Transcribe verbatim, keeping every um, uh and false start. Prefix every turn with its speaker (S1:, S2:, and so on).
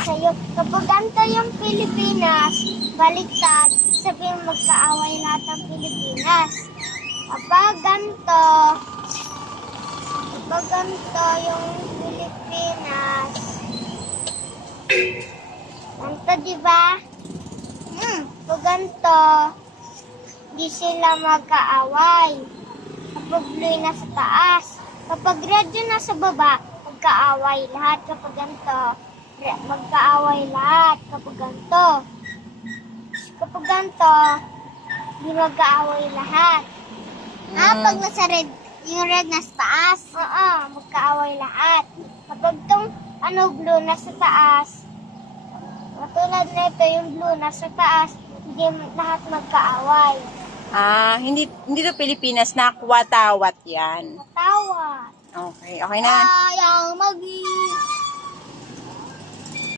S1: sa'yo. Kapag ganito yung Pilipinas, baliktad, sabihin magkaaway lahat ng Pilipinas. Kapag ganito, kapag ganito yung Pilipinas, ganito, di ba? Hmm, kapag ganito, di sila magkaaway. Kapag blue na sa taas. Kapag red yun nasa baba, magkaaway lahat. Kapag ganito, re- magkaaway lahat. Kapag ganito. Kapag ganito, di magkaaway lahat. Ah,
S2: Mm.
S1: pag nasa red, yung red nasa taas? Oo, magkaaway lahat. Kapag tong ano, blue nasa taas, katulad nito, yung blue nasa taas, hindi lahat magkaaway.
S2: Ah, hindi hindi to Pilipinas, na watawat yan.
S1: Matawa.
S2: Okay, okay na.
S1: Ayaw magi